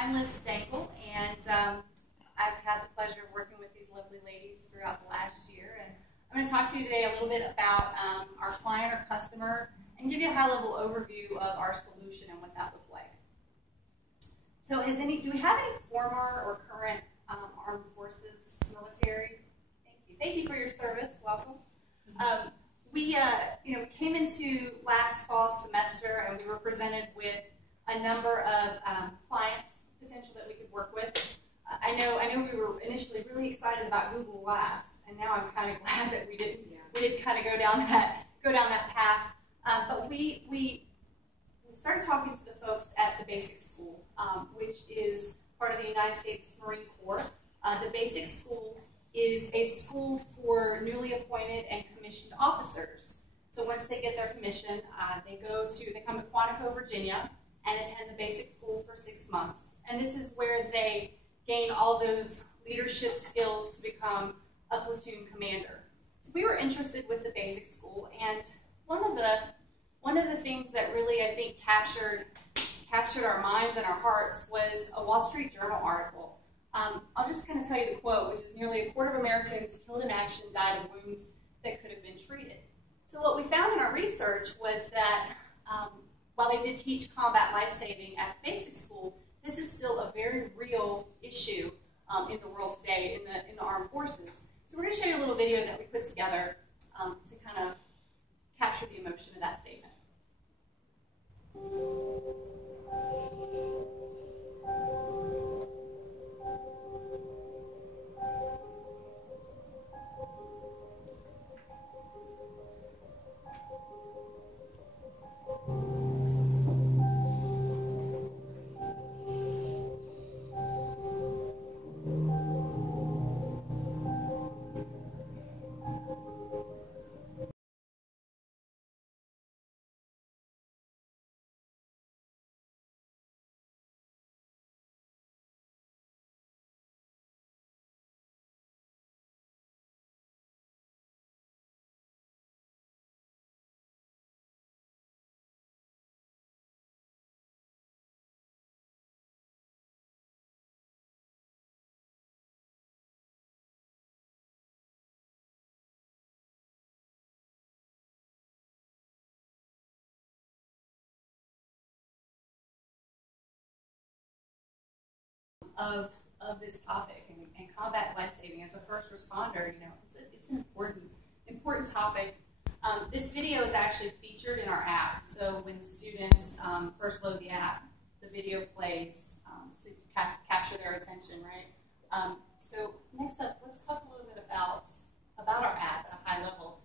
I'm Liz Stankel, and I've had the pleasure of working with these lovely ladies throughout the last year. And I'm going to talk to you today a little bit about our client or customer and give you a high-level overview of our solution and what that looked like. So do we have any former or current armed forces military? Thank you. Thank you for your service. Welcome. We came into last fall semester and we were presented with a number of clients potential that we could work with. I know we were initially really excited about Google Glass, and now I'm kind of glad that we did kind of go down that path. But we started talking to the folks at the basic school, which is part of the United States Marine Corps. The basic school is a school for newly appointed and commissioned officers. So once they get their commission, they come to Quantico, Virginia, and attend the basic school for 6 months. And this is where they gain all those leadership skills to become a platoon commander. So we were interested with the basic school, and one of the things that really, I think, captured our minds and our hearts was a Wall Street Journal article. I'll just kind of tell you the quote, which is nearly a quarter of Americans killed in action died of wounds that could have been treated. So what we found in our research was that while they did teach combat life-saving at basic school, this is still a very real issue in the world today in the armed forces. So we're going to show you a little video that we put together to kind of capture the emotion of that statement. Of this topic and combat life-saving as a first responder, it's an important topic. This video is actually featured in our app, so when students first load the app, the video plays to capture their attention, right? So next up, let's talk a little bit about our app at a high level.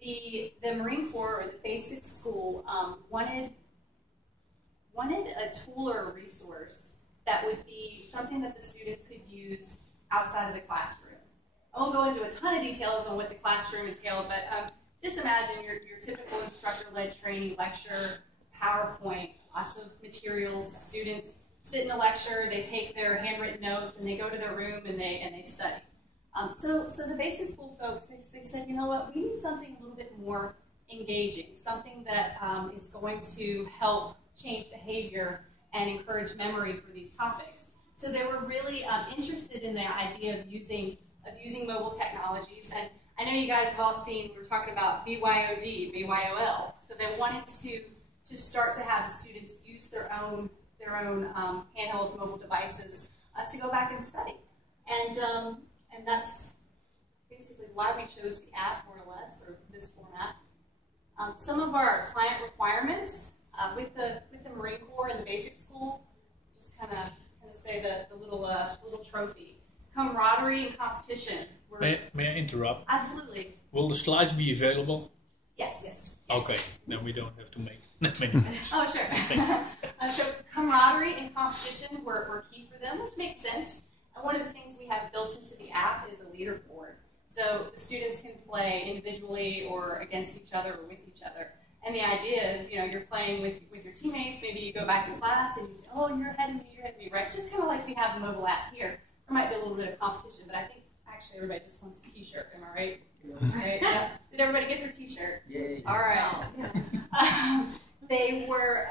The Marine Corps, or the basic school, wanted a tool or a resource that would be something that the students could use outside of the classroom. I won't go into a ton of details on what the classroom entailed, but just imagine your typical instructor-led training lecture, PowerPoint, lots of materials. Students sit in a lecture, they take their handwritten notes, and they go to their room and they study. So the basic school folks, they said, you know what, we need something a little bit more engaging, something that is going to help change behavior and encourage memory for these topics. So they were really interested in the idea of using mobile technologies. And I know you guys have all seen, we were talking about BYOD, BYOL. So they wanted to start to have the students use their own handheld mobile devices to go back and study. And that's basically why we chose the app, more or less, or this format. Some of our client requirements with the Marine Corps and the basic school, just kind of say the little trophy. Camaraderie and competition. May I interrupt? Absolutely. Will the slides be available? Yes. Okay, then we don't have to make that many. Oh, sure. So camaraderie and competition were key for them, which makes sense. And one of the things we have built into the app is a leaderboard. So the students can play individually or against each other or with each other. And the idea is, you're playing with your teammates. Maybe you go back to class and you say, oh, you're ahead of me, right? Just kind of like we have the mobile app here. There might be a little bit of competition, but I think actually everybody just wants a t-shirt. Am I right? Right? Yeah. Did everybody get their t-shirt? Yay. All right. they were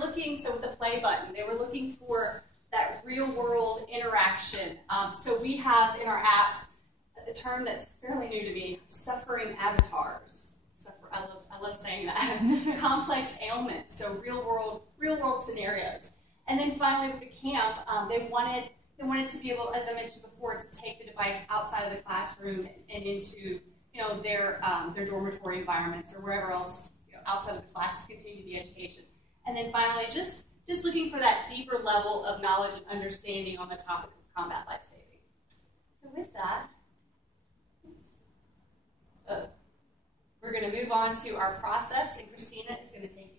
looking, so with the play button, they were looking for that real world interaction. So we have in our app a term that's fairly new to me, suffering avatars. I love saying that. Complex ailments, so real world scenarios. And then finally with the camp, they wanted to be able, as I mentioned before, to take the device outside of the classroom and into their dormitory environments or wherever else outside of the class to continue the education. And then finally, just looking for that deeper level of knowledge and understanding on the topic of combat life saving. So with that, we're going to move on to our process, and Christina is going to take